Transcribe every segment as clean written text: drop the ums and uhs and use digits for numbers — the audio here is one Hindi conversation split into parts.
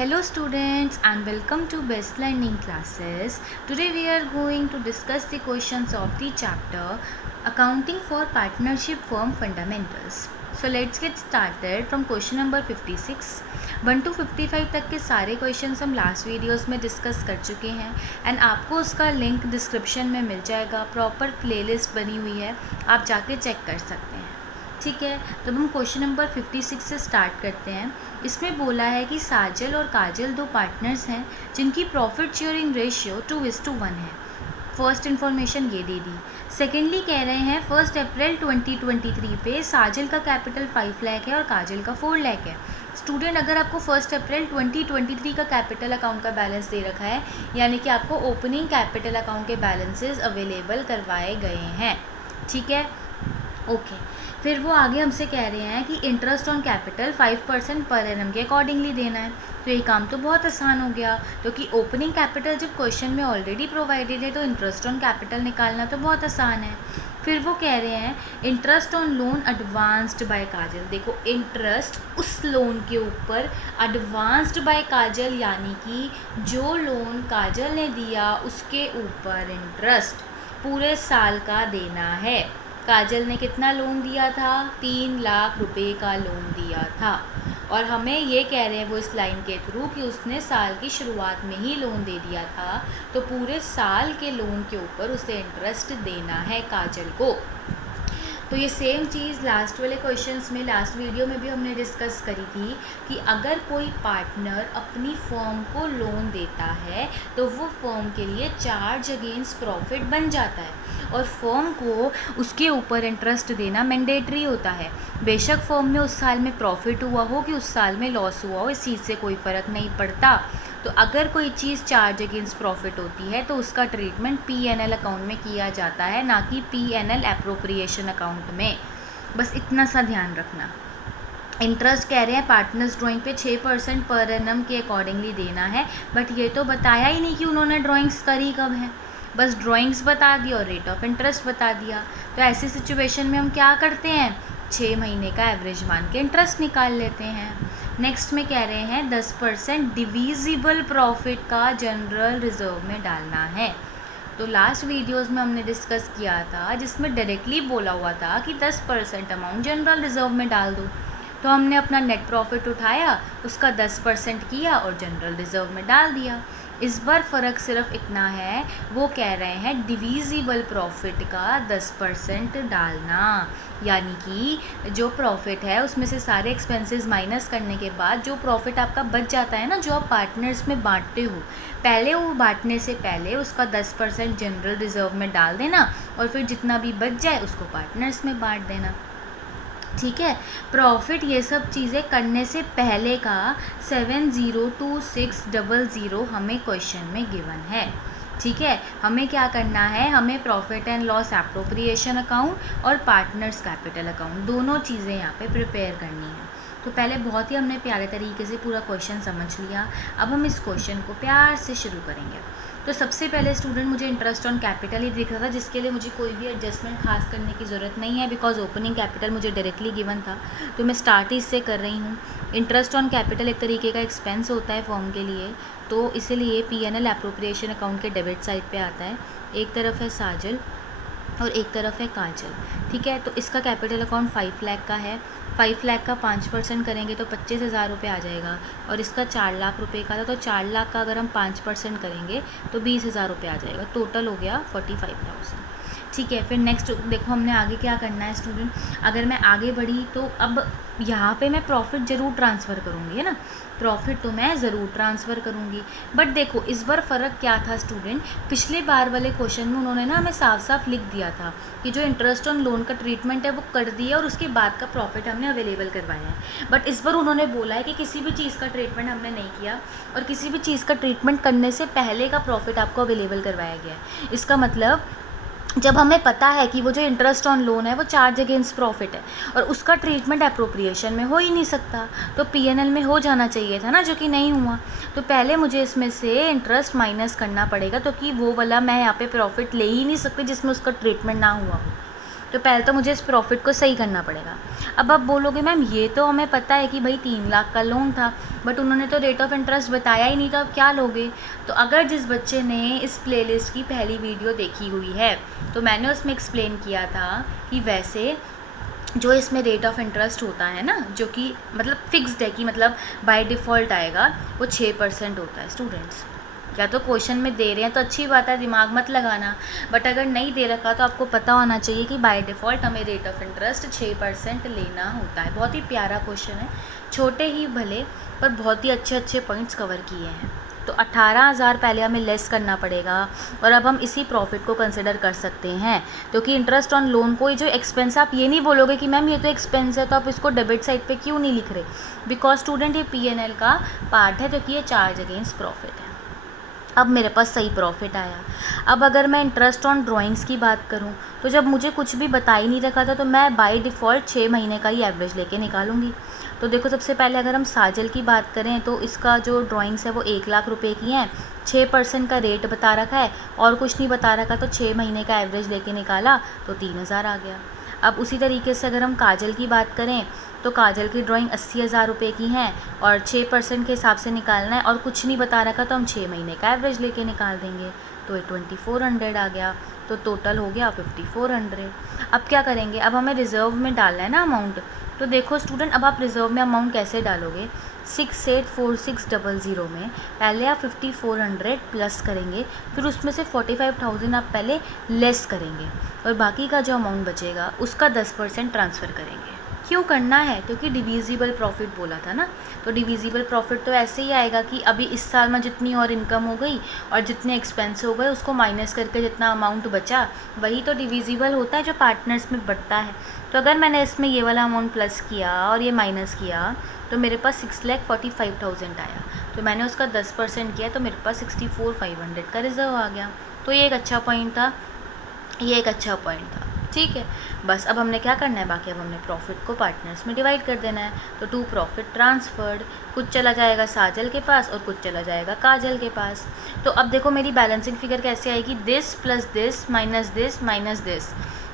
Hello students and welcome to Best Learning Classes. Today we are going to discuss the questions of the chapter Accounting for Partnership Firm Fundamentals. So let's get started from question number 56. 1 to 55 तक के सारे क्वेश्चंस हम लास्ट वीडियोस में डिस्कस कर चुके हैं एंड आपको उसका लिंक डिस्क्रिप्शन में मिल जाएगा. प्रॉपर प्लेलिस्ट बनी हुई है, आप जाके चेक कर सकते हैं. ठीक है, तो हम क्वेश्चन नंबर 56 से स्टार्ट करते हैं. इसमें बोला है कि साजल और काजल दो पार्टनर्स हैं जिनकी प्रॉफिट शेयरिंग रेशियो 2:1 है. फर्स्ट इन्फॉर्मेशन ये दे दी. सेकेंडली कह रहे हैं 1 अप्रैल 2023 पे साजल का कैपिटल 5 लाख है और काजल का 4 लाख है. स्टूडेंट, अगर आपको 1 अप्रैल 2023 का कैपिटल अकाउंट का बैलेंस दे रखा है, यानी कि आपको ओपनिंग कैपिटल अकाउंट के बैलेंसेस अवेलेबल करवाए गए हैं. ठीक है, ओके. फिर वो आगे हमसे कह रहे हैं कि interest on capital 5% per annum के अकॉर्डिंगली देना है. तो ये काम तो बहुत आसान हो गया, क्योंकि ओपनिंग कैपिटल जब क्वेश्चन में ऑलरेडी प्रोवाइडेड है तो इंटरेस्ट ऑन कैपिटल निकालना तो बहुत आसान है. फिर वो कह रहे हैं interest on loan advanced by Kajal. देखो, इंटरेस्ट उस लोन के ऊपर एडवांस्ड बाय काजल, यानी कि जो लोन काजल ने दिया उसके ऊपर इंटरेस्ट पूरे साल का देना है. काजल ने कितना लोन दिया था? 3 लाख रुपए का लोन दिया था. और हमें ये कह रहे हैं वो इस लाइन के थ्रू कि उसने साल की शुरुआत में ही लोन दे दिया था, तो पूरे साल के लोन के ऊपर उसे इंटरेस्ट देना है काजल को. तो ये सेम चीज़ लास्ट वाले क्वेश्चंस में, लास्ट वीडियो में भी हमने डिस्कस करी थी कि अगर कोई पार्टनर अपनी फर्म को लोन देता है तो वो फर्म के लिए चार्ज अगेंस्ट प्रॉफिट बन जाता है और फर्म को उसके ऊपर इंटरेस्ट देना मैंडेटरी होता है. बेशक फर्म में उस साल में प्रॉफिट हुआ हो कि उस साल में लॉस हुआ हो, इस चीज़ से कोई फ़र्क नहीं पड़ता. तो अगर कोई चीज़ चार्ज अगेंस्ट प्रॉफिट होती है तो उसका ट्रीटमेंट P&L अकाउंट में किया जाता है, ना कि P&L एप्रोप्रिएशन अकाउंट में. बस इतना सा ध्यान रखना. इंटरेस्ट कह रहे हैं पार्टनर्स ड्राइंग पे 6% पर एनम के अकॉर्डिंगली देना है, बट ये तो बताया ही नहीं कि उन्होंने ड्राइंग्स करी कब हैं. बस ड्राइंग्स बता दी और रेट ऑफ इंटरेस्ट बता दिया. तो ऐसी सिचुएशन में हम क्या करते हैं? 6 महीने का एवरेज मान के इंटरेस्ट निकाल लेते हैं. नेक्स्ट में कह रहे हैं 10% डिविजिबल प्रॉफिट का जनरल रिजर्व में डालना है. तो लास्ट वीडियोस में हमने डिस्कस किया था जिसमें डायरेक्टली बोला हुआ था कि 10% अमाउंट जनरल रिजर्व में डाल दो. तो हमने अपना नेट प्रॉफिट उठाया, उसका 10% किया और जनरल रिजर्व में डाल दिया. इस बार फ़र्क सिर्फ इतना है, वो कह रहे हैं डिविजिबल प्रॉफिट का 10% डालना, यानी कि जो प्रॉफिट है उसमें से सारे एक्सपेंसेस माइनस करने के बाद जो प्रॉफिट आपका बच जाता है ना, जो आप पार्टनर्स में बांटते हो, पहले वो बांटने से पहले उसका 10% जनरल रिजर्व में डाल देना और फिर जितना भी बच जाए उसको पार्टनर्स में बांट देना. ठीक है, प्रॉफिट ये सब चीज़ें करने से पहले का 702600 हमें क्वेश्चन में गिवन है. ठीक है, हमें क्या करना है? हमें profit and loss appropriation account और पार्टनर्स कैपिटल अकाउंट दोनों चीज़ें यहाँ पे प्रिपेयर करनी है. तो पहले बहुत ही हमने प्यारे तरीके से पूरा क्वेश्चन समझ लिया. अब हम इस क्वेश्चन को प्यार से शुरू करेंगे. तो सबसे पहले स्टूडेंट, मुझे इंटरेस्ट ऑन कैपिटल ही दिख रहा था, जिसके लिए मुझे कोई भी एडजस्टमेंट खास करने की ज़रूरत नहीं है, बिकॉज ओपनिंग कैपिटल मुझे डायरेक्टली गिवन था. तो मैं स्टार्ट ही इससे कर रही हूँ. इंटरेस्ट ऑन कैपिटल एक तरीके का एक्सपेंस होता है फर्म के लिए, तो इसीलिए P&L एप्रोप्रिएशन अकाउंट के डेबिट साइड पे आता है. एक तरफ है साजल और एक तरफ है काजल. ठीक है, तो इसका कैपिटल अकाउंट 5 लाख का है. 5 लाख का 5% करेंगे तो 25,000 रुपये आ जाएगा, और इसका 4 लाख रुपए का था, तो 4 लाख का अगर हम 5% करेंगे तो 20,000 रुपये आ जाएगा. टोटल हो गया 45,000. ठीक है, फिर नेक्स्ट देखो हमने आगे क्या करना है स्टूडेंट. अगर मैं आगे बढ़ी तो अब यहाँ पे मैं प्रॉफिट ज़रूर ट्रांसफ़र करूँगी, है ना. प्रॉफिट तो मैं ज़रूर ट्रांसफ़र करूँगी, बट देखो इस बार फ़र्क क्या था स्टूडेंट. पिछले बार वाले क्वेश्चन में उन्होंने ना हमें साफ साफ लिख दिया था कि जो इंटरेस्ट ऑन लोन का ट्रीटमेंट है वो कर दिया और उसके बाद का प्रॉफिट हमने अवेलेबल करवाया है. बट इस बार उन्होंने बोला है कि किसी भी चीज़ का ट्रीटमेंट हमने नहीं किया और किसी भी चीज़ का ट्रीटमेंट करने से पहले का प्रॉफिट आपको अवेलेबल करवाया गया है. इसका मतलब जब हमें पता है कि वो जो इंटरेस्ट ऑन लोन है वो चार्ज अगेंस्ट प्रॉफिट है और उसका ट्रीटमेंट एप्रोप्रिएशन में हो ही नहीं सकता, तो P&L में हो जाना चाहिए था ना, जो कि नहीं हुआ. तो पहले मुझे इसमें से इंटरेस्ट माइनस करना पड़ेगा, तो कि वो वाला मैं यहाँ पे प्रॉफिट ले ही नहीं सकती जिसमें उसका ट्रीटमेंट ना हुआ हो. तो पहले तो मुझे इस प्रॉफिट को सही करना पड़ेगा। अब आप बोलोगे मैम ये तो हमें पता है कि भाई 3 लाख का लोन था, बट उन्होंने तो रेट ऑफ इंटरेस्ट बताया ही नहीं, तो अब क्या लोगे? तो अगर जिस बच्चे ने इस प्लेलिस्ट की पहली वीडियो देखी हुई है तो मैंने उसमें एक्सप्लेन किया था कि वैसे जो इसमें रेट ऑफ इंटरेस्ट होता है ना, जो कि मतलब फिक्स्ड है, कि मतलब बाय डिफ़ॉल्ट आएगा, वो 6% होता है स्टूडेंट्स। या तो क्वेश्चन में दे रहे हैं तो अच्छी बात है, दिमाग मत लगाना, बट अगर नहीं दे रखा तो आपको पता होना चाहिए कि बाय डिफ़ॉल्ट हमें रेट ऑफ इंटरेस्ट 6% लेना होता है। बहुत ही प्यारा क्वेश्चन है, छोटे ही भले पर बहुत ही अच्छे अच्छे पॉइंट्स कवर किए हैं। तो 18,000 पहले हमें लेस करना पड़ेगा, और अब हम इसी प्रॉफिट को कंसिडर कर सकते हैं, क्योंकि इंटरेस्ट ऑन लोन कोई जो एक्सपेंस, आप ये नहीं बोलोगे कि मैम ये तो एक्सपेंस है तो आप इसको डेबिट साइड पे क्यों नहीं लिख रहे, बिकॉज स्टूडेंट ये P&L का पार्ट है, क्योंकि ये चार्ज अगेंस्ट प्रॉफिट है। अब मेरे पास सही प्रॉफिट आया। अब अगर मैं इंटरेस्ट ऑन ड्राइंग्स की बात करूं, तो जब मुझे कुछ भी बता ही नहीं रखा था तो मैं बाय डिफ़ॉल्ट 6 महीने का ही एवरेज लेके निकालूंगी। तो देखो, सबसे पहले अगर हम साजल की बात करें तो इसका जो ड्राइंग्स है वो 1 लाख रुपए की हैं, 6% का रेट बता रखा है और कुछ नहीं बता रखा, तो 6 महीने का एवरेज लेके निकाला तो 3,000 आ गया। अब उसी तरीके से अगर हम काजल की बात करें तो काजल की ड्राइंग 80,000 रुपये की हैं और 6% के हिसाब से निकालना है और कुछ नहीं बता रखा, तो हम 6 महीने का एवरेज लेके निकाल देंगे, तो ये 2400 आ गया। तो टोटल हो गया 5400। अब क्या करेंगे, अब हमें रिज़र्व में डालना है ना अमाउंट। तो देखो स्टूडेंट, अब आप रिज़र्व में अमाउंट कैसे डालोगे, 684600 में पहले आप 5400 प्लस करेंगे, फिर उसमें से 45,000 आप पहले लेस करेंगे और बाकी का जो अमाउंट बचेगा उसका 10% ट्रांसफ़र करेंगे। क्यों करना है, क्योंकि डिविजिबल प्रॉफिट बोला था ना, तो डिविजिबल प्रॉफिट तो ऐसे ही आएगा कि अभी इस साल में जितनी और इनकम हो गई और जितने एक्सपेंस हो गए उसको माइनस करके जितना अमाउंट बचा वही तो डिविजिबल होता है, जो पार्टनर्स में बढ़ता है। तो अगर मैंने इसमें ये वाला अमाउंट प्लस किया और ये माइनस किया तो मेरे पास 6,45,000 आया, तो मैंने उसका 10% किया तो मेरे पास 64,500 का रिज़र्व आ गया। तो ये एक अच्छा पॉइंट था, ये एक अच्छा पॉइंट था, ठीक है। बस अब हमने क्या करना है, बाकी अब हमने प्रॉफिट को पार्टनर्स में डिवाइड कर देना है। तो 2 प्रॉफिट ट्रांसफर्ड, कुछ चला जाएगा साजल के पास और कुछ चला जाएगा काजल के पास। तो अब देखो मेरी बैलेंसिंग फिगर कैसे आएगी, this plus this minus this,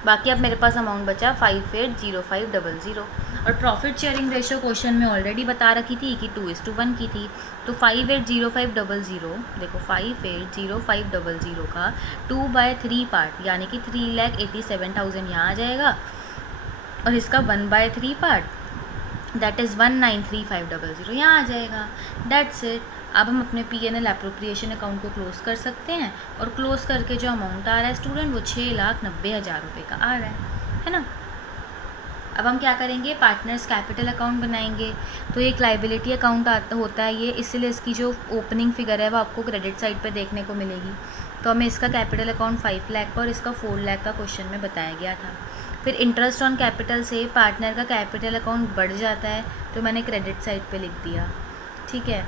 बाकी अब मेरे पास अमाउंट बचा 580500। और प्रॉफिट शेयरिंग रेशियो क्वेश्चन में ऑलरेडी बता रखी थी कि 2:1 की थी, तो 580500, देखो 580500 का 2/3 पार्ट यानी कि 3,87,000 यहाँ आ जाएगा, और इसका 1/3 पार्ट दैट इज़ 1,93,500 यहाँ आ जाएगा। That's it. अब हम अपने P&L एप्रोप्रिएशन अकाउंट को क्लोज़ कर सकते हैं, और क्लोज़ करके जो अमाउंट आ रहा है स्टूडेंट वो 6,90,000 रुपये का आ रहा है ना। अब हम क्या करेंगे, पार्टनर्स कैपिटल अकाउंट बनाएंगे। तो एक लाइबिलिटी अकाउंट होता है ये, इसलिए इसकी जो ओपनिंग फिगर है वो आपको क्रेडिट साइड पे देखने को मिलेगी। तो हमें इसका कैपिटल अकाउंट 5 लाख का और इसका 4 लाख का क्वेश्चन में बताया गया था। फिर इंटरेस्ट ऑन कैपिटल से पार्टनर का कैपिटल अकाउंट बढ़ जाता है, तो मैंने क्रेडिट साइड पे लिख दिया, ठीक है।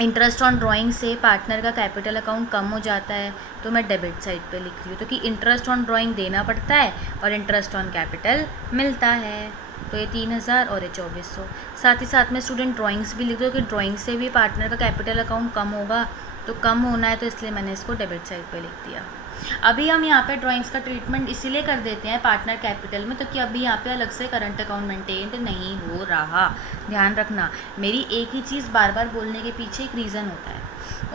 इंटरेस्ट ऑन ड्राइंग से पार्टनर का कैपिटल अकाउंट कम हो जाता है, तो मैं डेबिट साइड पे लिख रही हूँ, तो कि इंटरेस्ट ऑन ड्राइंग देना पड़ता है और इंटरेस्ट ऑन कैपिटल मिलता है। तो ये 3,000 और ये 2,400। साथ ही साथ में स्टूडेंट ड्राइंग्स भी लिख दो कि ड्राइंग से भी पार्टनर का कैपिटल अकाउंट कम होगा, तो कम होना है तो इसलिए मैंने इसको डेबिट साइड पे लिख दिया। अभी हम यहाँ पे ड्राइंग्स का ट्रीटमेंट इसीलिए कर देते हैं पार्टनर कैपिटल में, तो कि अभी यहाँ पे अलग से करंट अकाउंट मेंटेन नहीं हो रहा। ध्यान रखना, मेरी एक ही चीज़ बार बार बोलने के पीछे एक रीज़न होता है,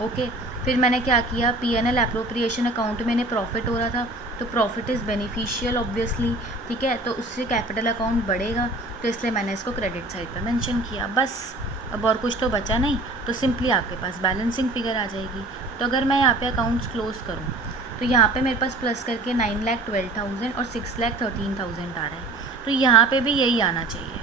ओके। फिर मैंने क्या किया, P&L एप्रोप्रिएशन अकाउंट में प्रॉफिट हो रहा था, तो प्रॉफिट इज़ बेनिफिशियल ऑब्वियसली, ठीक है, तो उससे कैपिटल अकाउंट बढ़ेगा, तो इसलिए मैंने इसको क्रेडिट साइड पर मैंशन किया। बस अब और कुछ तो बचा नहीं, तो सिंपली आपके पास बैलेंसिंग फिगर आ जाएगी। तो अगर मैं यहाँ पे अकाउंट्स क्लोज करूँ तो यहाँ पे मेरे पास प्लस करके 9,12,000 और 6,13,000 आ रहा है, तो यहाँ पे भी यही आना चाहिए।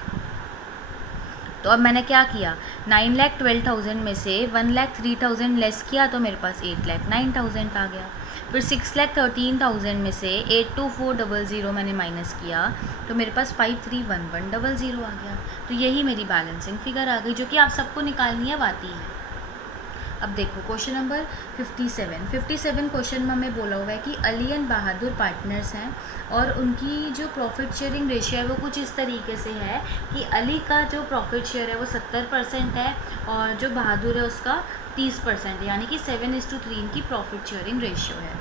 तो अब मैंने क्या किया, 9,12,000 में से 1,03,000 लेस किया तो मेरे पास 8,09,000 आ गया। फिर 6,13,000 में से 824,000 मैंने माइनस किया तो मेरे पास 531100 आ गया। तो यही मेरी बैलेंसिंग फिगर आ गई, जो कि आप सबको निकालनी अब आती है। अब देखो क्वेश्चन नंबर 57 क्वेश्चन में हमें बोला हुआ है कि अली एंड बहादुर पार्टनर्स हैं और उनकी जो प्रॉफिट शेयरिंग रेशियो है वो कुछ इस तरीके से है कि अली का जो प्रॉफिट शेयर है वो 70% है और जो बहादुर है उसका 30% है, यानी कि 7:3 इनकी प्रॉफिट शेयरिंग रेशियो है।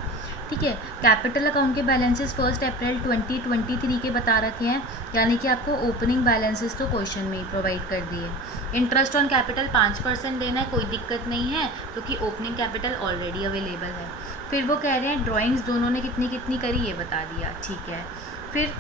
ठीक है। कैपिटल अकाउंट के बैलेंसेस 1 अप्रैल 2023 के बता रखे हैं, यानी कि आपको ओपनिंग बैलेंसेस तो क्वेश्चन में ही प्रोवाइड कर दिए। इंटरेस्ट ऑन कैपिटल 5% देना है, कोई दिक्कत नहीं है क्योंकि ओपनिंग कैपिटल ऑलरेडी अवेलेबल है। फिर वो कह रहे हैं ड्राइंग्स दोनों ने कितनी कितनी करी ये बता दिया, ठीक है। फिर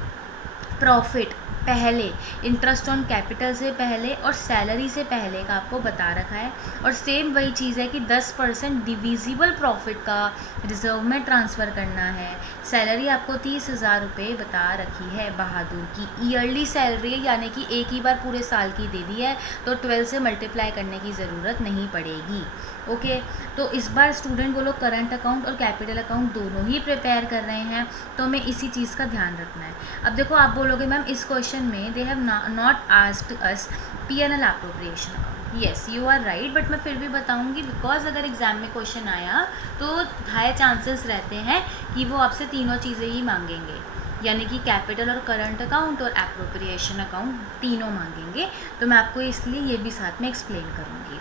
प्रॉफिट पहले इंटरेस्ट ऑन कैपिटल से पहले और सैलरी से पहले का आपको बता रखा है, और सेम वही चीज़ है कि 10% डिविजिबल प्रॉफिट का रिजर्व में ट्रांसफ़र करना है। सैलरी आपको 30,000 रुपये बता रखी है बहादुर की, ईयरली सैलरी है, यानी कि एक ही बार पूरे साल की दे दी है, तो 12 से मल्टीप्लाई करने की ज़रूरत नहीं पड़ेगी। ओके, तो इस बार स्टूडेंट वो लोग करंट अकाउंट और कैपिटल अकाउंट दोनों ही प्रिपेयर कर रहे हैं, तो हमें इसी चीज़ का ध्यान रखना है। अब देखो आप बोलोगे मैम इस क्वेश्चन में they have not asked us P&L appropriation account. Yes you are right, but मैं फिर भी बताऊंगी बिकॉज अगर एग्जाम में क्वेश्चन आया तो हाई चांसेस रहते हैं कि वो आपसे तीनों चीज़ें ही मांगेंगे, यानी कि कैपिटल और करंट अकाउंट और एप्रोप्रिएशन अकाउंट तीनों मांगेंगे, तो मैं आपको इसलिए ये भी साथ में एक्सप्लेन करूँगी।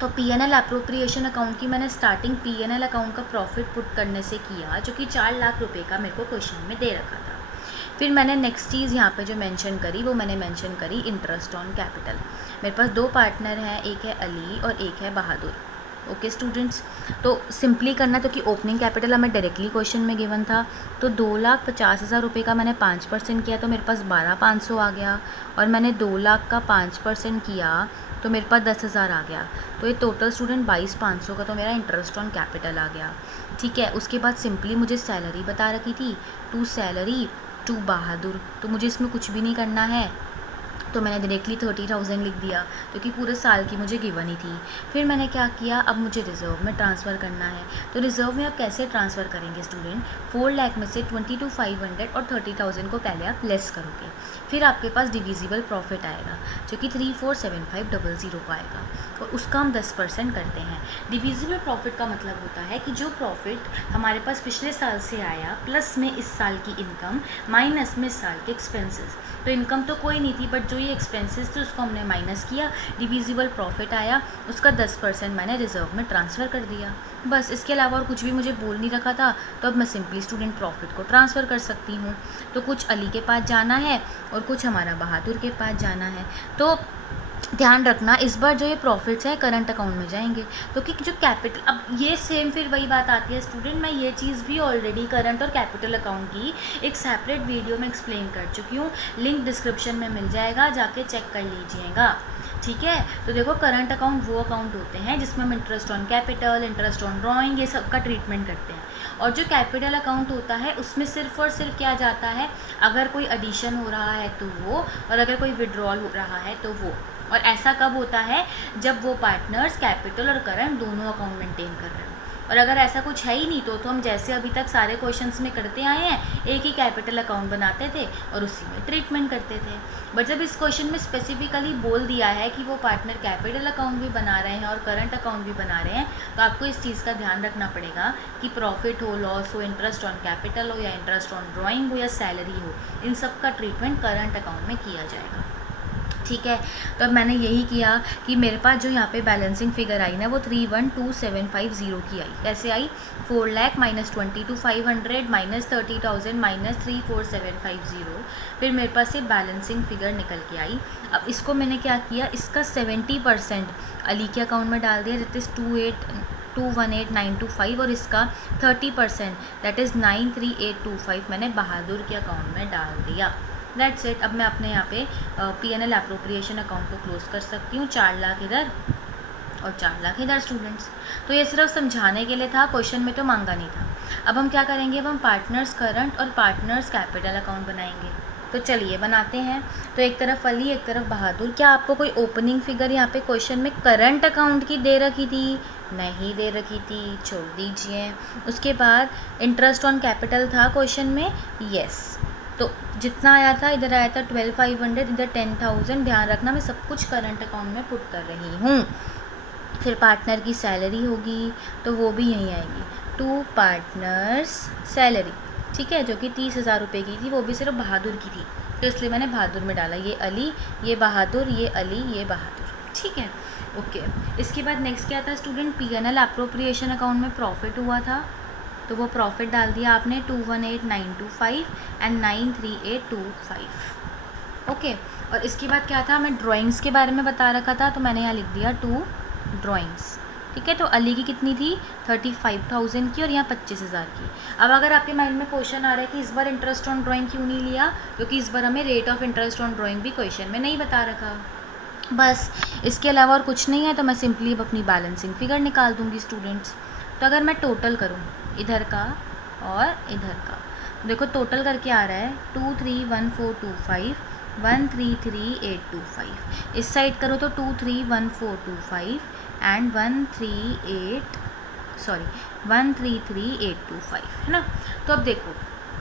तो P&L एप्रोप्रिएशन अकाउंट की मैंने स्टार्टिंग P&L अकाउंट का प्रॉफिट पुट करने से किया, जो कि 4 लाख रुपए का मेरे को क्वेश्चन में दे रखा था। फिर मैंने नेक्स्ट चीज़ यहाँ पे जो मेंशन करी वो मैंने मेंशन करी इंटरेस्ट ऑन कैपिटल। मेरे पास 2 पार्टनर हैं, एक है अली और एक है बहादुर। ओके स्टूडेंट्स, तो सिंपली करना तो कि ओपनिंग कैपिटल हमें डायरेक्टली क्वेश्चन में गिवन था, तो 2,50,000 रुपये का मैंने 5% किया तो मेरे पास 12,500 आ गया, और मैंने 2 लाख का 5% किया तो मेरे पास 10,000 आ गया, तो ये टोटल स्टूडेंट 22,500 का तो मेरा इंटरेस्ट ऑन कैपिटल आ गया। ठीक है, उसके बाद सिंपली मुझे सैलरी बता रखी थी, टू सैलरी टू बहादुर, तो मुझे इसमें कुछ भी नहीं करना है, तो मैंने डायरेक्टली 30,000 लिख दिया क्योंकि पूरे साल की मुझे गिवन ही थी। फिर मैंने क्या किया, अब मुझे रिज़र्व में ट्रांसफ़र करना है, तो रिज़र्व में आप कैसे ट्रांसफ़र करेंगे स्टूडेंट, 4 लाख में से 22,500 और 30,000 को पहले आप लेस करोगे, फिर आपके पास डिविजिबल प्रॉफिट आएगा जो कि 347500 का आएगा, और उसका हम 10% करते हैं। डिविजिबल प्रॉफिट का मतलब होता है कि जो प्रॉफिट हमारे पास पिछले साल से आया प्लस में इस साल की इनकम माइनस में इस साल के एक्सपेंसेस, तो इनकम तो कोई नहीं थी बट जो ये एक्सपेंसेस थे उसको हमने माइनस किया, डिविजिबल प्रॉफिट आया, उसका 10% मैंने रिजर्व में ट्रांसफ़र कर दिया। बस इसके अलावा और कुछ भी मुझे बोल नहीं रखा था, तो अब मैं सिंपली स्टूडेंट प्रॉफिट को ट्रांसफ़र कर सकती हूँ। तो कुछ अली के पास जाना है और कुछ हमारा बहादुर के पास जाना है, तो ध्यान रखना इस बार जो ये प्रॉफिट्स हैं करंट अकाउंट में जाएंगे, क्योंकि जो कैपिटल, अब ये सेम फिर वही बात आती है स्टूडेंट, मैं ये चीज़ भी ऑलरेडी करंट और कैपिटल अकाउंट की एक सेपरेट वीडियो में एक्सप्लेन कर चुकी हूँ, लिंक डिस्क्रिप्शन में मिल जाएगा, जाके चेक कर लीजिएगा। ठीक है, तो देखो करंट अकाउंट वो अकाउंट होते हैं जिसमें हम interest on capital, interest on drawing, ये सब का ट्रीटमेंट करते हैं, और जो कैपिटल अकाउंट होता है उसमें सिर्फ और सिर्फ क्या जाता है, अगर कोई एडिशन हो रहा है तो वो, और अगर कोई विड्रॉल हो रहा है तो वो। और ऐसा कब होता है, जब वो पार्टनर्स कैपिटल और करंट दोनों अकाउंट मेंटेन कर रहे हैं, और अगर ऐसा कुछ है ही नहीं तो हम जैसे अभी तक सारे क्वेश्चंस में करते आए हैं, एक ही कैपिटल अकाउंट बनाते थे और उसी में ट्रीटमेंट करते थे। बट जब इस क्वेश्चन में स्पेसिफिकली बोल दिया है कि वो पार्टनर कैपिटल अकाउंट भी बना रहे हैं और करंट अकाउंट भी बना रहे हैं, तो आपको इस चीज़ का ध्यान रखना पड़ेगा कि प्रॉफिट हो, लॉस हो, इंटरेस्ट ऑन कैपिटल हो या इंटरेस्ट ऑन ड्राइंग हो या सैलरी हो, इन सब का ट्रीटमेंट करंट अकाउंट में किया जाएगा। ठीक है, तो अब मैंने यही किया कि मेरे पास जो यहाँ पे बैलेंसिंग फिगर आई ना वो 312,750 की आई। कैसे आई, 4 लाख माइनस 22,500 माइनस 30,000 माइनस 34750, फिर मेरे पास ये बैलेंसिंग फिगर निकल के आई। अब इसको मैंने क्या किया, इसका 70% अली के अकाउंट में डाल दिया, दैट इज़ 218,925, और इसका 30% दैट इज़ 93825 मैंने बहादुर के अकाउंट में डाल दिया। That's it. अब मैं अपने यहाँ पे P&L एप्रोप्रिएशन अकाउंट को क्लोज कर सकती हूँ, 4 लाख इधर और 4 लाख इधर स्टूडेंट्स। तो ये सिर्फ समझाने के लिए था, क्वेश्चन में तो मांगा नहीं था। अब हम क्या करेंगे, अब हम पार्टनर्स करंट और पार्टनर्स कैपिटल अकाउंट बनाएंगे। तो चलिए बनाते हैं। तो एक तरफ अली एक तरफ बहादुर। क्या आपको कोई ओपनिंग फिगर यहाँ पे क्वेश्चन में करंट अकाउंट की दे रखी थी? नहीं दे रखी थी, छोड़ दीजिए। उसके बाद इंटरेस्ट ऑन कैपिटल था क्वेश्चन में, यस। तो जितना आया था इधर आया था 12,500, इधर 10,000। ध्यान रखना मैं सब कुछ करंट अकाउंट में पुट कर रही हूँ। फिर पार्टनर की सैलरी होगी तो वो भी यहीं आएगी, 2 पार्टनर्स सैलरी, ठीक है, जो कि 30,000 रुपये की थी, वो भी सिर्फ बहादुर की थी, तो इसलिए मैंने बहादुर में डाला। ये अली, ये बहादुर, ये अली, ये बहादुर, ठीक है, ओके। इसके बाद नेक्स्ट क्या था स्टूडेंट, P&L एप्रोप्रिएशन अकाउंट में प्रॉफिट हुआ था, तो वो प्रॉफिट डाल दिया आपने 218,925 एंड 93825। ओके, और इसके बाद क्या था, मैं ड्राइंग्स के बारे में बता रखा था, तो मैंने यहाँ लिख दिया 2 ड्राइंग्स। ठीक है, तो अली की कितनी थी 35,000 की और यहाँ 25,000 की। अब अगर आपके माइंड में क्वेश्चन आ रहा है कि इस बार इंटरेस्ट ऑन ड्राइंग क्यों नहीं लिया, क्योंकि इस बार हमें rate of interest on drawing भी क्वेश्चन में नहीं बता रखा। बस इसके अलावा और कुछ नहीं है, तो मैं सिंपली अब अपनी बैलेंसिंग फिगर निकाल दूंगी स्टूडेंट्स। तो अगर मैं टोटल करूँ इधर का और इधर का, देखो टोटल करके आ रहा है 231425 133825। इस साइड करो तो 231425 एंड 133,825 है ना। तो अब देखो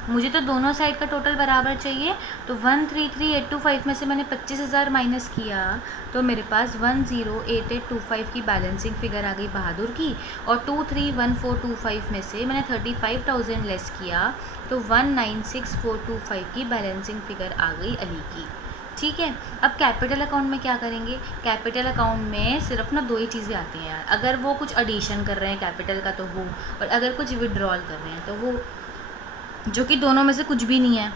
मुझे तो दोनों साइड का टोटल बराबर चाहिए, तो 133,825 में से मैंने 25,000 माइनस किया, तो मेरे पास 108825 की बैलेंसिंग फिगर आ गई बहादुर की, और 231425 में से मैंने 35,000 लेस किया, तो 196425 की बैलेंसिंग फिगर आ गई अली की। ठीक है, अब कैपिटल अकाउंट में क्या करेंगे, कैपिटल अकाउंट में सिर्फ ना 2 ही चीज़ें आती हैं यार, अगर वो कुछ एडिशन कर रहे हैं कैपिटल का तो वो, और अगर कुछ विड्रॉल कर रहे हैं तो वो, जो कि दोनों में से कुछ भी नहीं है।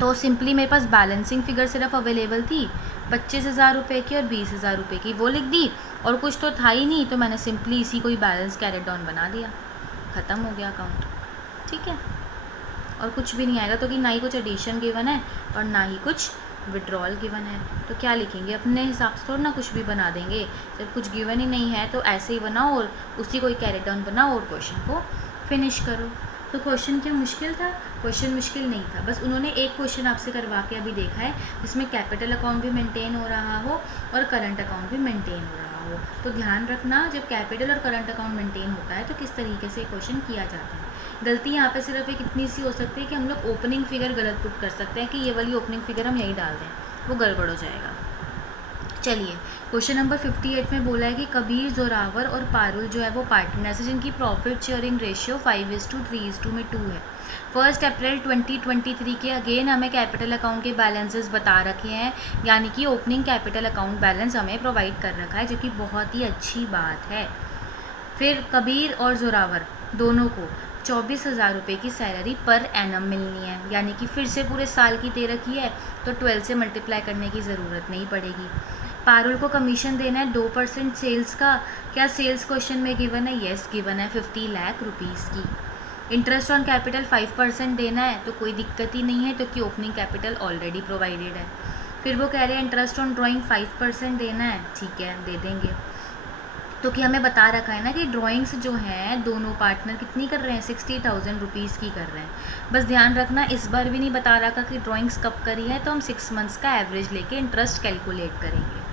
तो सिंपली मेरे पास बैलेंसिंग फिगर सिर्फ अवेलेबल थी 25,000 रुपये की और 20,000 रुपये की, वो लिख दी, और कुछ तो था ही नहीं, तो मैंने सिंपली इसी को ही बैलेंस कैरेट डाउन बना दिया, ख़त्म हो गया अकाउंट। ठीक है, और कुछ भी नहीं आएगा, तो कि ना ही कुछ एडिशन गिवन है और ना ही कुछ विड्रॉल गिवन है, तो क्या लिखेंगे, अपने हिसाब से थोड़ा ना कुछ भी बना देंगे। जब कुछ गिवन ही नहीं है तो ऐसे ही बनाओ और उसी को ही कैरेट डाउन बनाओ और क्वेश्चन को फिनिश करो। तो क्वेश्चन क्या मुश्किल था, क्वेश्चन मुश्किल नहीं था, बस उन्होंने एक क्वेश्चन आपसे करवा के अभी देखा है जिसमें कैपिटल अकाउंट भी मेंटेन हो रहा हो और करंट अकाउंट भी मेंटेन हो रहा हो। तो ध्यान रखना, जब कैपिटल और करंट अकाउंट मेंटेन होता है तो किस तरीके से क्वेश्चन किया जाता है। गलती यहाँ पे सिर्फ एक इतनी सी हो सकती है कि हम लोग ओपनिंग फिगर गलत पुट कर सकते हैं कि ये वाली ओपनिंग फिगर हम यहीं डाल दें, वो गड़बड़ हो जाएगा। चलिए, क्वेश्चन नंबर 58 में बोला है कि कबीर, जोरावर और पारुल जो है वो पार्टनर्स हैं जिनकी प्रॉफिट शेयरिंग रेशियो 5:3:2 में 2 है। 1 अप्रैल 2023 के अगेन हमें कैपिटल अकाउंट के बैलेंसेस बता रखे हैं, यानी कि ओपनिंग कैपिटल अकाउंट बैलेंस हमें प्रोवाइड कर रखा है, जो कि बहुत ही अच्छी बात है। फिर कबीर और जोरावर दोनों को 24,000 रुपये की सैलरी पर एनम मिलनी है, यानी कि फिर से पूरे साल की दे रखी है, तो 12 से मल्टीप्लाई करने की ज़रूरत नहीं पड़ेगी। पारुल को कमीशन देना है 2% सेल्स का, क्या सेल्स क्वेश्चन में गिवन है, येस गिवन है 50 लाख रुपीज़ की। इंटरेस्ट ऑन कैपिटल 5% देना है, तो कोई दिक्कत ही नहीं है क्योंकि ओपनिंग कैपिटल ऑलरेडी प्रोवाइडेड है। फिर वो कह रहे हैं इंटरेस्ट ऑन ड्राइंग 5% देना है, ठीक है दे देंगे, तो कि हमें बता रखा है ना कि ड्राइंग्स जो हैं दोनों पार्टनर कितनी कर रहे हैं, 60,000 रुपीज़ की कर रहे हैं। बस ध्यान रखना, इस बार भी नहीं बता रखा कि ड्राइंग्स कब करी है, तो हम 6 मंथ्स का एवरेज लेके इंटरेस्ट कैलकुलेट करेंगे।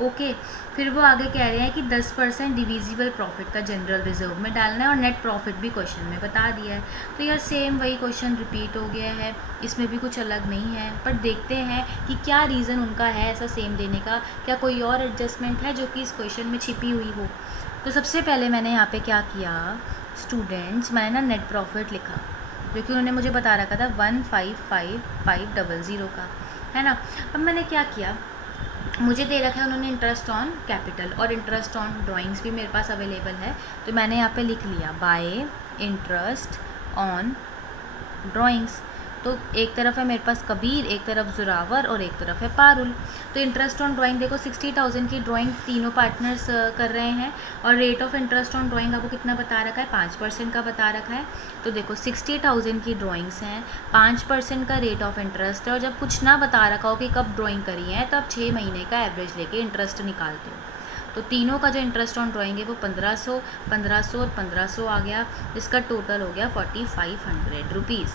ओके, फिर वो आगे कह रहे हैं कि 10% डिविजिबल प्रॉफिट का जनरल रिजर्व में डालना है और नेट प्रॉफिट भी क्वेश्चन में बता दिया है। तो यार सेम वही क्वेश्चन रिपीट हो गया है, इसमें भी कुछ अलग नहीं है, पर देखते हैं कि क्या रीज़न उनका है ऐसा सेम देने का, क्या कोई और एडजस्टमेंट है जो कि इस क्वेश्चन में छिपी हुई हो। तो सबसे पहले मैंने यहाँ पे क्या किया स्टूडेंट्स, मैंने ना नेट प्रॉफिट लिखा, जो कि उन्होंने मुझे बता रखा था 155,500 का, है ना। अब मैंने क्या किया, मुझे दे रखा है उन्होंने इंटरेस्ट ऑन कैपिटल और इंटरेस्ट ऑन ड्राइंग्स भी मेरे पास अवेलेबल है, तो मैंने यहाँ पे लिख लिया बाय इंटरेस्ट ऑन ड्राइंग्स। तो एक तरफ है मेरे पास कबीर, एक तरफ जोरावर और एक तरफ है पारुल। तो इंटरेस्ट ऑन ड्राइंग देखो 60,000 की ड्राइंग तीनों पार्टनर्स कर रहे हैं, और rate of interest on drawing आपको कितना बता रखा है, 5% का बता रखा है। तो देखो 60,000 की ड्राइंग्स हैं, 5% का रेट ऑफ इंटरेस्ट है, और जब कुछ ना बता रखा हो कि कब ड्राइंग करी है, तब 6 महीने का एवरेज लेके इंटरेस्ट निकालते हो। तो तीनों का जो इंटरेस्ट ऑन ड्राइंग है वो 1500, 1500 और 1500 आ गया, जिसका टोटल हो गया 4,500 रुपीज़,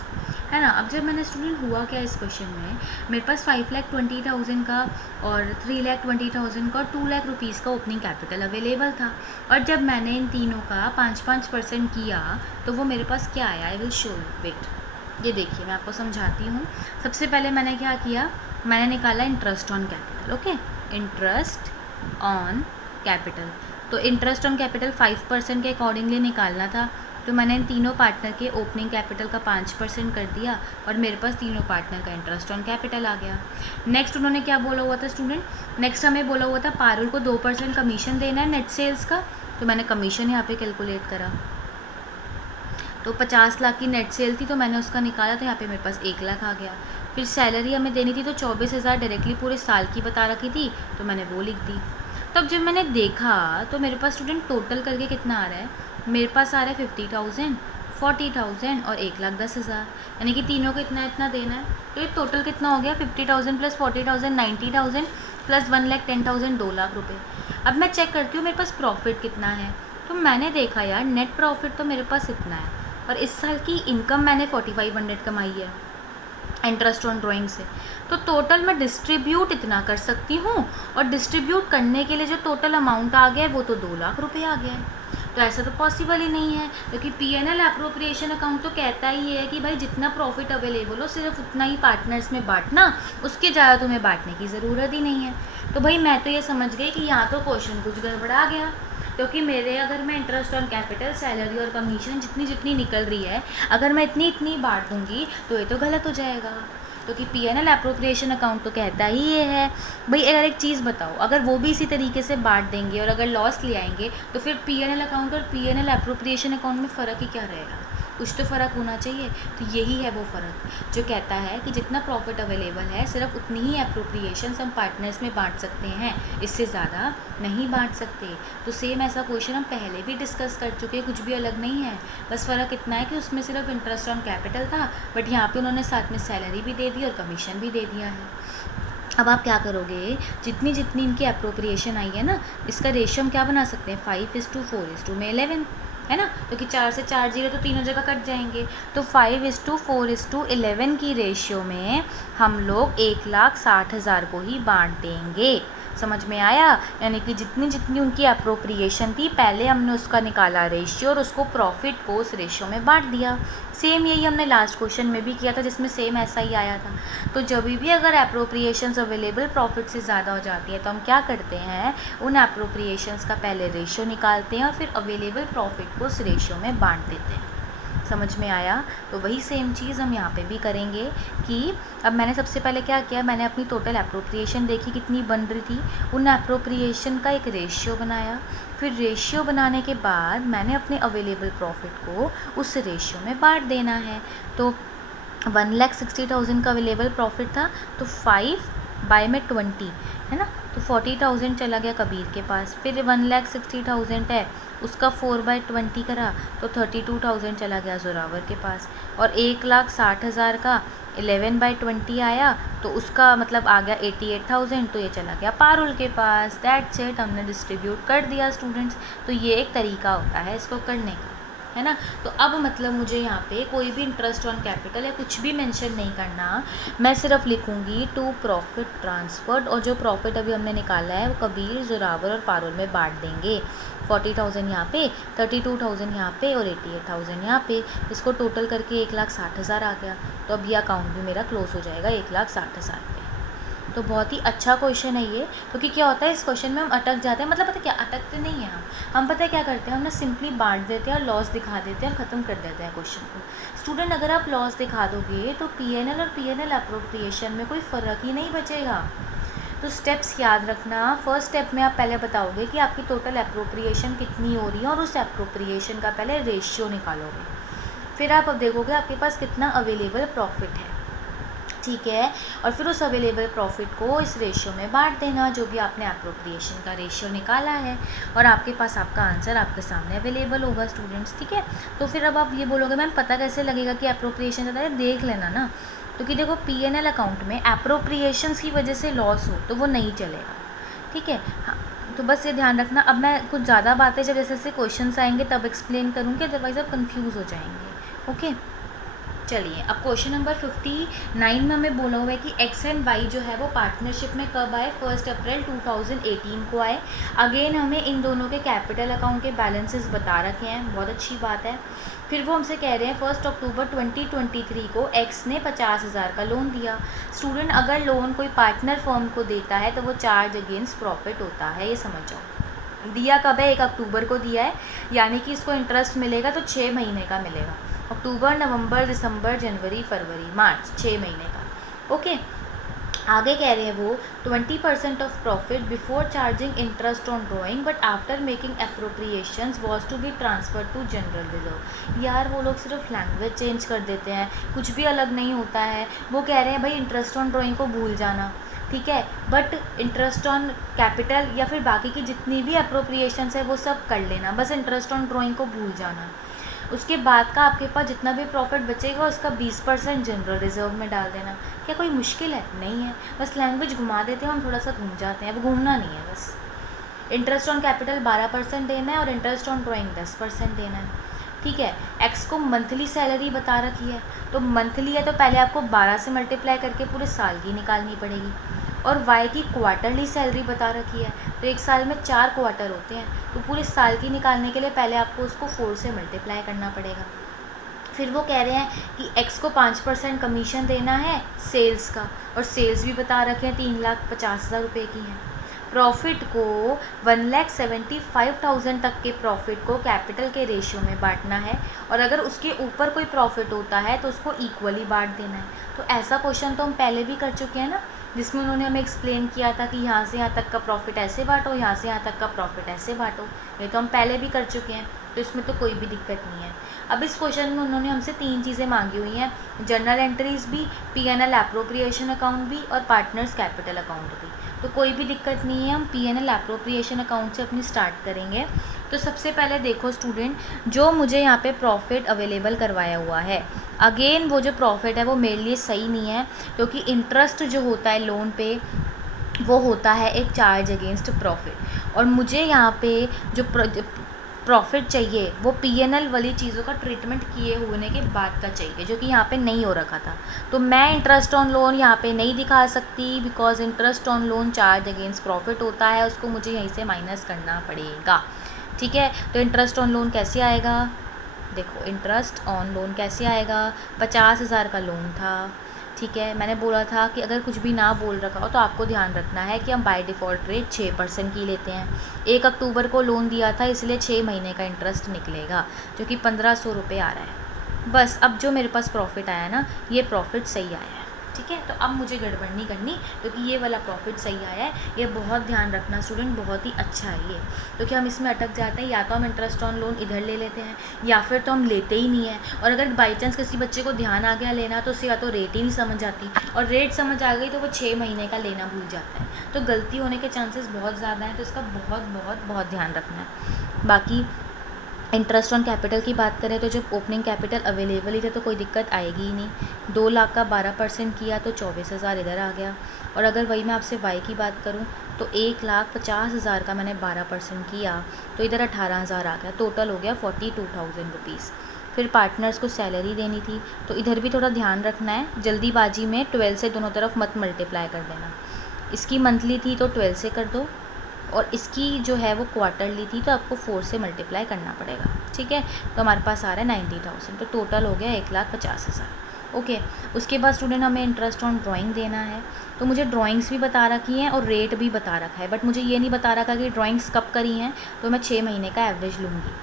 है ना। अब जब मैंने स्टूडेंट हुआ क्या इस क्वेश्चन में, मेरे पास 5,20,000 का और 3,20,000 का और 2 लाख रुपीज़ का ओपनिंग कैपिटल अवेलेबल था, और जब मैंने इन तीनों का 5-5% किया तो वो मेरे पास क्या आया, I will show you, wait. ये देखिए मैं आपको समझाती हूँ। सबसे पहले मैंने क्या किया, मैंने निकाला interest on capital. Okay, interest on capital, तो इंटरेस्ट ऑन कैपिटल 5% के अकॉर्डिंगली निकालना था, तो मैंने इन तीनों पार्टनर के ओपनिंग कैपिटल का 5% कर दिया, और मेरे पास तीनों पार्टनर का इंटरेस्ट ऑन कैपिटल आ गया। नेक्स्ट उन्होंने क्या बोला हुआ था स्टूडेंट, नेक्स्ट हमें बोला हुआ था पारुल को 2% कमीशन देना है नेट सेल्स का, तो मैंने कमीशन यहाँ पे कैलकुलेट करा। तो 50 लाख की नेट सेल थी तो मैंने उसका निकाला, तो यहाँ पे मेरे पास 1 लाख आ गया। फिर सैलरी हमें देनी थी तो 24,000 डायरेक्टली पूरे साल की बता रखी थी, तो मैंने वो लिख दी। तब जब मैंने देखा तो मेरे पास स्टूडेंट टोटल करके कितना आ रहा है, मेरे पास आ रहा है 50,000, 40,000 और 1,10,000, यानी कि तीनों को इतना इतना देना है। तो ये टोटल कितना हो गया, 50,000 प्लस 40,000 90,000 प्लस 1,10,000 2 लाख रुपये। अब मैं चेक करती हूँ मेरे पास प्रॉफिट कितना है, तो मैंने देखा यार नेट प्रॉफिट तो मेरे पास इतना है, और इस साल की इनकम मैंने 4500 कमाई है इंटरेस्ट ऑन ड्राइंग से। तो टोटल मैं डिस्ट्रीब्यूट इतना कर सकती हूँ, और डिस्ट्रीब्यूट करने के लिए जो टोटल अमाउंट आ गया है वो तो 2 लाख रुपये आ गया है। तो ऐसा तो पॉसिबल ही नहीं है, क्योंकि पीएनएल एप्रोप्रिएशन अकाउंट तो कहता ही है कि भाई जितना प्रॉफिट अवेलेबल हो सिर्फ उतना ही पार्टनर्स में बांटना, उसके ज़्यादा तुम्हें बांटने की ज़रूरत ही नहीं है। तो भाई मैं तो ये समझ गई कि यहाँ तो क्वेश्चन कुछ गड़बड़ा गया, क्योंकि मेरे अगर मैं इंटरेस्ट ऑन कैपिटल, सैलरी और कमीशन जितनी जितनी निकल रही है, अगर मैं इतनी इतनी बांट दूँगी तो ये तो गलत हो जाएगा, क्योंकि पीएनएल एप्रोप्रिएशन अकाउंट तो कहता ही ये है। भाई अगर एक चीज़ बताओ, अगर वो भी इसी तरीके से बांट देंगे और अगर लॉस ले आएंगे तो फिर पीएनएल अकाउंट और पीएनएल एप्रोप्रिएशन अकाउंट में फ़र्क ही क्या रहेगा, कुछ तो फ़र्क होना चाहिए। तो यही है वो फ़र्क जो कहता है कि जितना प्रॉफिट अवेलेबल है सिर्फ उतनी ही एप्रोप्रिएशन हम पार्टनर्स में बांट सकते हैं, इससे ज़्यादा नहीं बांट सकते। तो सेम ऐसा क्वेश्चन हम पहले भी डिस्कस कर चुके हैं, कुछ भी अलग नहीं है, बस फ़र्क इतना है कि उसमें सिर्फ इंटरेस्ट ऑन कैपिटल था, बट यहाँ पे उन्होंने साथ में सैलरी भी दे दी और कमीशन भी दे दिया है। अब आप क्या करोगे, जितनी जितनी इनकी एप्रोप्रिएशन आई है ना, इसका रेशियो हम क्या बना सकते हैं, 5:4 में 11 है ना, क्योंकि 4 से 4 जीरो तो तीनों जगह कट जाएंगे। तो 5:4:11 की रेशियो में हम लोग 1,60,000 को ही बांट देंगे। समझ में आया, यानी कि जितनी जितनी उनकी अप्रोप्रिएशन थी पहले हमने उसका निकाला रेशियो और उसको प्रॉफिट को उस रेशियो में बांट दिया। सेम यही हमने लास्ट क्वेश्चन में भी किया था, जिसमें सेम ऐसा ही आया था। तो जब भी अगर अप्रोप्रिएशंस अवेलेबल प्रॉफिट से ज़्यादा हो जाती है तो हम क्या करते हैं, उन अप्रोप्रिएशंस का पहले रेशियो निकालते हैं और फिर अवेलेबल प्रॉफिट को उस रेशियो में बांट देते हैं। समझ में आया। तो वही सेम चीज़ हम यहाँ पे भी करेंगे कि अब मैंने सबसे पहले क्या किया, मैंने अपनी टोटल अप्रोप्रिएशन देखी कितनी बन रही थी, उन अप्रोप्रिएशन का एक रेशियो बनाया, फिर रेशियो बनाने के बाद मैंने अपने अवेलेबल प्रॉफिट को उस रेशियो में बांट देना है। तो 1,60,000 का अवेलेबल प्रॉफिट था, तो 5/20 है ना, तो 40,000 चला गया कबीर के पास। फिर 1,60,000 है, उसका 4/20 करा तो 32,000 चला गया जोरावर के पास। और 1,60,000 का 11/20 आया तो उसका मतलब आ गया 88,000, तो ये चला गया पारुल के पास। दैट्स इट, हमने डिस्ट्रीब्यूट कर दिया स्टूडेंट्स। तो ये एक तरीका होता है इसको करने का, है ना। तो अब मतलब मुझे यहाँ पे कोई भी इंटरेस्ट ऑन कैपिटल या कुछ भी मेंशन नहीं करना, मैं सिर्फ लिखूँगी टू प्रॉफिट ट्रांसफर्ड, और जो प्रॉफिट अभी हमने निकाला है वो कबीर, जोरावर और पारुल में बांट देंगे। 40,000 यहाँ पे, 32,000 यहाँ पे और 88,000 यहाँ पे, इसको टोटल करके 1,60,000 आ गया। तो अब ये अकाउंट भी मेरा क्लोज हो जाएगा 1,60,000 पे। तो बहुत ही अच्छा क्वेश्चन है ये, क्योंकि क्या होता है इस क्वेश्चन में हम अटक जाते हैं, मतलब पता है क्या, अटकते नहीं हैं हम पता है क्या करते हैं, हम ना सिंपली बांट देते हैं और लॉस दिखा देते हैं और ख़त्म कर देते हैं क्वेश्चन को। स्टूडेंट अगर आप लॉस दिखा दोगे तो पीएनएल और पीएनएल एप्रोप्रिएशन में कोई फ़र्क ही नहीं बचेगा। तो स्टेप्स याद रखना, फर्स्ट स्टेप में आप पहले बताओगे कि आपकी टोटल एप्रोप्रिएशन कितनी हो रही है और उस एप्रोप्रिएशन का पहले रेशियो निकालोगे। फिर आप अब देखोगे आपके पास कितना अवेलेबल प्रॉफिट है, ठीक है, और फिर उस अवेलेबल प्रॉफिट को इस रेशियो में बांट देना जो भी आपने एप्रोप्रिएशन का रेशियो निकाला है, और आपके पास आपका आंसर आपके सामने अवेलेबल होगा स्टूडेंट्स, ठीक है। तो फिर अब आप ये बोलोगे मैम पता कैसे लगेगा कि एप्रोप्रिएशन ज़्यादा है, देख लेना ना, क्योंकि देखो पीएनएल अकाउंट में एप्रोप्रिएशंस की वजह से लॉस हो तो वो नहीं चलेगा, ठीक है। हाँ, तो बस ये ध्यान रखना। अब मैं कुछ ज़्यादा बातें जब जैसे जैसे क्वेश्चंस आएंगे तब एक्सप्लेन करूँगी, अदरवाइज़ आप कंफ्यूज हो जाएंगे, ओके। चलिए अब क्वेश्चन नंबर 59 में हमें बोला हुआ है कि एक्स एंड वाई जो है वो पार्टनरशिप में कब आए, 1 अप्रैल 2018 को आए। अगेन हमें इन दोनों के कैपिटल अकाउंट के बैलेंसेस बता रखे हैं, बहुत अच्छी बात है। फिर वो हमसे कह रहे हैं 1 अक्टूबर 2023 को एक्स ने 50,000 का लोन दिया। स्टूडेंट अगर लोन कोई पार्टनर फर्म को देता है तो वो चार्ज अगेंस्ट प्रॉफिट होता है, ये समझ जाओ। दिया कब है, 1 अक्टूबर को दिया है, यानी कि इसको इंटरेस्ट मिलेगा तो 6 महीने का मिलेगा, अक्टूबर, नवंबर, दिसंबर, जनवरी, फरवरी, मार्च, 6 महीने का, ओके। आगे कह रहे हैं वो 20% of profit before charging interest on drawing but after making appropriations was to be transfer to general reserve. यार वो लोग सिर्फ लैंग्वेज चेंज कर देते हैं, कुछ भी अलग नहीं होता है। वो कह रहे हैं भाई इंटरेस्ट ऑन ड्राइंग को भूल जाना, ठीक है, बट इंटरेस्ट ऑन कैपिटल या फिर बाकी की जितनी भी अप्रोप्रिएशंस है वो सब कर लेना, बस इंटरेस्ट ऑन ड्राइंग को भूल जाना। उसके बाद का आपके पास जितना भी प्रॉफिट बचेगा उसका 20% जनरल रिजर्व में डाल देना। क्या कोई मुश्किल है? नहीं है, बस लैंग्वेज घुमा देते हैं, हम थोड़ा सा घूम जाते हैं, अब घूमना नहीं है। बस इंटरेस्ट ऑन कैपिटल 12% देना है और इंटरेस्ट ऑन ड्राइंग 10% देना है, ठीक है। एक्स को मंथली सैलरी बता रखी है, तो मंथली है तो पहले आपको 12 से मल्टीप्लाई करके पूरे साल की निकालनी पड़ेगी। और वाई की क्वार्टरली सैलरी बता रखी है, तो एक साल में 4 क्वार्टर होते हैं, तो पूरे साल की निकालने के लिए पहले आपको उसको 4 से मल्टीप्लाई करना पड़ेगा। फिर वो कह रहे हैं कि एक्स को 5% कमीशन देना है सेल्स का, और सेल्स भी बता रखे हैं 3,50,000 रुपये की है। प्रॉफिट को 1,75,000 तक के प्रॉफिट को कैपिटल के रेशियो में बांटना है, और अगर उसके ऊपर कोई प्रॉफिट होता है तो उसको इक्वली बांट देना है। तो ऐसा क्वेश्चन तो हम पहले भी कर चुके हैं ना, जिसमें उन्होंने हमें एक्सप्लेन किया था कि यहाँ से यहाँ तक का प्रॉफिट ऐसे बांटो, यहाँ से यहाँ तक का प्रॉफिट ऐसे बांटो। ये तो हम पहले भी कर चुके हैं, तो इसमें तो कोई भी दिक्कत नहीं है। अब इस क्वेश्चन में उन्होंने हमसे 3 चीज़ें मांगी हुई हैं, जर्नल एंट्रीज भी, पीएनएल एप्रोप्रिएशन अकाउंट भी, और पार्टनर्स कैपिटल अकाउंट भी। तो कोई भी दिक्कत नहीं है, हम पीएनएल एप्रोप्रिएशन अकाउंट से अपनी स्टार्ट करेंगे। तो सबसे पहले देखो स्टूडेंट, जो मुझे यहाँ पे प्रॉफिट अवेलेबल करवाया हुआ है, अगेन वो जो प्रॉफिट है वो मेरे लिए सही नहीं है, क्योंकि इंटरेस्ट जो होता है लोन पे वो होता है एक चार्ज अगेंस्ट प्रॉफिट, और मुझे यहाँ पे जो प्रॉफिट चाहिए वो पीएनएल वाली चीज़ों का ट्रीटमेंट किए होने के बाद का चाहिए, जो कि यहाँ पे नहीं हो रखा था। तो मैं इंटरेस्ट ऑन लोन यहाँ पे नहीं दिखा सकती, because interest on loan charge against profit होता है, उसको मुझे यहीं से माइनस करना पड़ेगा, ठीक है। तो इंटरेस्ट ऑन लोन कैसे आएगा? देखो इंटरेस्ट ऑन लोन कैसे आएगा, 50,000 का लोन था, ठीक है। मैंने बोला था कि अगर कुछ भी ना बोल रखा हो तो आपको ध्यान रखना है कि हम बाय डिफ़ॉल्ट रेट 6% की लेते हैं। 1 अक्टूबर को लोन दिया था, इसलिए 6 महीने का इंटरेस्ट निकलेगा, जो कि 1,500 रुपये आ रहा है। बस अब जो मेरे पास प्रॉफिट आया ना, ये प्रॉफिट सही आया है, ठीक है। तो अब मुझे गड़बड़ नहीं करनी, क्योंकि ये वाला प्रॉफिट सही आया है, ये बहुत ध्यान रखना स्टूडेंट, बहुत ही अच्छा है ये। तो क्या हम इसमें अटक जाते हैं, या तो हम इंटरेस्ट ऑन लोन इधर ले लेते हैं, या फिर तो हम लेते ही नहीं है। और अगर बाई चांस किसी बच्चे को ध्यान आ गया लेना, तो उससे या तो रेट ही नहीं समझ आती, और रेट समझ आ गई तो वो 6 महीने का लेना भूल जाता है, तो गलती होने के चांसेस बहुत ज़्यादा हैं। तो इसका बहुत बहुत बहुत ध्यान रखना है। बाकी इंटरेस्ट ऑन कैपिटल की बात करें तो जब ओपनिंग कैपिटल अवेलेबल ही थे तो कोई दिक्कत आएगी ही नहीं। 2 लाख का 12% किया तो 24,000 इधर आ गया। और अगर वही मैं आपसे वाई की बात करूं तो 1,50,000 का मैंने 12% किया तो इधर 18,000 आ गया, टोटल हो गया 42,000 रुपीज़। फिर पार्टनर्स को सैलरी देनी थी, तो इधर भी थोड़ा ध्यान रखना है, जल्दीबाजी में 12 से दोनों तरफ मत मल्टीप्लाई कर देना। इसकी मंथली थी तो 12 से कर दो, और इसकी जो है वो क्वार्टरली थी तो आपको 4 से मल्टीप्लाई करना पड़ेगा, ठीक है। तो हमारे पास आ रहा है 90,000, तो टोटल हो गया 1,50,000। ओके, उसके बाद स्टूडेंट हमें इंटरेस्ट ऑन ड्राइंग देना है, तो मुझे ड्राइंग्स भी बता रखी हैं और रेट भी बता रखा है, बट मुझे ये नहीं बता रखा कि ड्राइंग्स कब करी हैं, तो मैं 6 महीने का एवरेज लूँगी।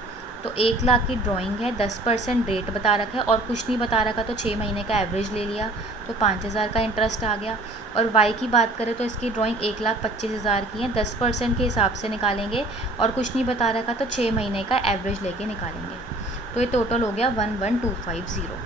तो 1 लाख की ड्राइंग है, 10% रेट बता रखा है और कुछ नहीं बता रखा, तो 6 महीने का एवरेज ले लिया, तो 5,000 का इंटरेस्ट आ गया। और वाई की बात करें तो इसकी ड्राइंग 1,25,000 की है, 10% के हिसाब से निकालेंगे और कुछ नहीं बता रखा तो 6 महीने का एवरेज लेके निकालेंगे, तो ये टोटल हो गया 11,250,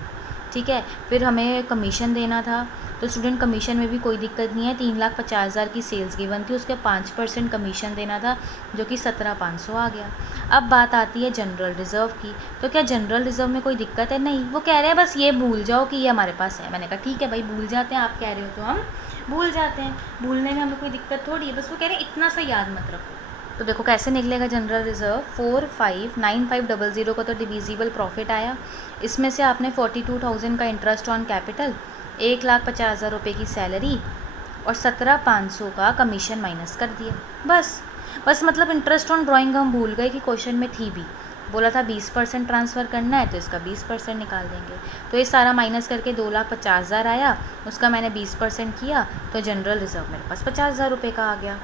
ठीक है। फिर हमें कमीशन देना था, तो स्टूडेंट कमीशन में भी कोई दिक्कत नहीं है, 3,50,000 की सेल्स गिवन थी, उसके 5% कमीशन देना था, जो कि 17,500 आ गया। अब बात आती है जनरल रिज़र्व की, तो क्या जनरल रिज़र्व में कोई दिक्कत है? नहीं, वो कह रहे हैं बस ये भूल जाओ कि ये हमारे पास है। मैंने कहा ठीक है भाई, भूल जाते हैं, आप कह रहे हो तो हम भूल जाते हैं, भूलने में हमें कोई दिक्कत थोड़ी है, बस वो कह रहे हैं इतना सा याद मत रखो। तो देखो कैसे निकलेगा जनरल रिज़र्व, 459500 का तो डिविजिबल प्रॉफिट आया, इसमें से आपने 42,000 का इंटरेस्ट ऑन कैपिटल, 1,50,000 रुपये की सैलरी और 17,500 का कमीशन माइनस कर दिया। बस मतलब इंटरेस्ट ऑन ड्राइंग हम भूल गए कि क्वेश्चन में थी भी, बोला था 20% ट्रांसफ़र करना है तो इसका 20% निकाल देंगे। तो ये सारा माइनस करके 2,50,000 आया, उसका मैंने 20% किया, तो जनरल रिज़र्व मेरे पास 50,000 रुपये का आ गया।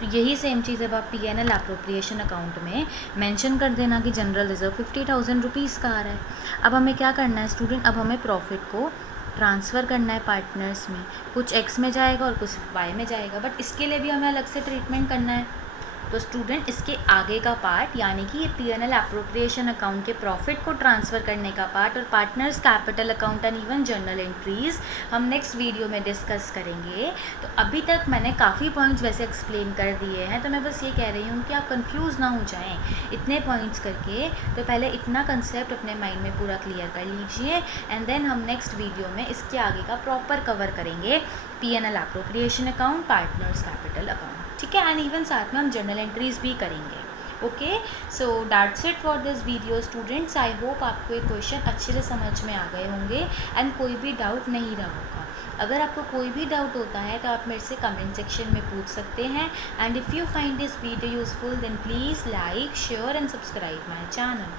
तो यही सेम चीज़ अब आप पीएनएल एप्रोप्रिएशन अकाउंट में मेंशन कर देना कि जनरल रिज़र्व 50,000 रुपीज़ का आ रहा है। अब हमें क्या करना है स्टूडेंट, अब हमें प्रॉफिट को ट्रांसफ़र करना है पार्टनर्स में, कुछ एक्स में जाएगा और कुछ वाई में जाएगा, बट इसके लिए भी हमें अलग से ट्रीटमेंट करना है। तो स्टूडेंट इसके आगे का पार्ट यानी कि ये P&L एप्रोप्रिएशन अकाउंट के प्रॉफिट को ट्रांसफ़र करने का पार्ट और partners capital account and even journal entries हम नेक्स्ट वीडियो में डिस्कस करेंगे। तो अभी तक मैंने काफ़ी पॉइंट्स वैसे एक्सप्लेन कर दिए हैं, तो मैं बस ये कह रही हूँ कि आप कंफ्यूज ना हो जाएं इतने पॉइंट्स करके। तो पहले इतना कंसेप्ट अपने माइंड में पूरा क्लियर कर लीजिए एंड देन हम नेक्स्ट वीडियो में इसके आगे का प्रॉपर कवर करेंगे, P&L appropriation account, partners capital account, ठीक है। एंड इवन साथ में हम जर्नल एंट्रीज भी करेंगे। Okay, so that's it for this video students. I hope आपको ये क्वेश्चन अच्छे से समझ में आ गए होंगे एंड कोई भी डाउट नहीं रहा होगा। अगर आपको कोई भी डाउट होता है तो आप मेरे से कमेंट सेक्शन में पूछ सकते हैं। And if you find this video useful then please like, share and subscribe my channel.